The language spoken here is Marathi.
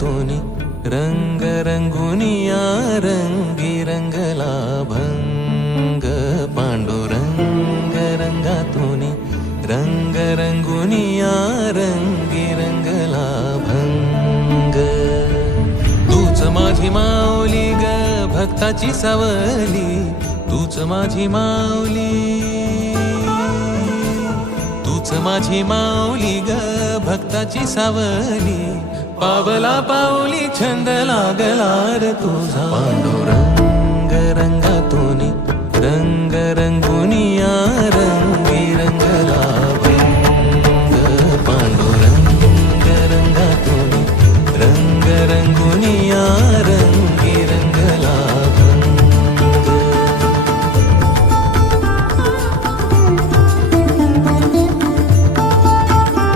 रंगातूनी रंग रंगुनिया रंगी रंगला भंग पांडुरंग रंगातूनी रंग रंगुनिया रंगी रंगला भंग तूच माझी माऊली ग भक्ताची सावली तूच माझी माऊली तूच माझी माऊली ग भक्ताची सावली पावला पाऊली छंद लागला रे तुझा पांडुरंग रंगातूनी रंग रंगुनिया रंगी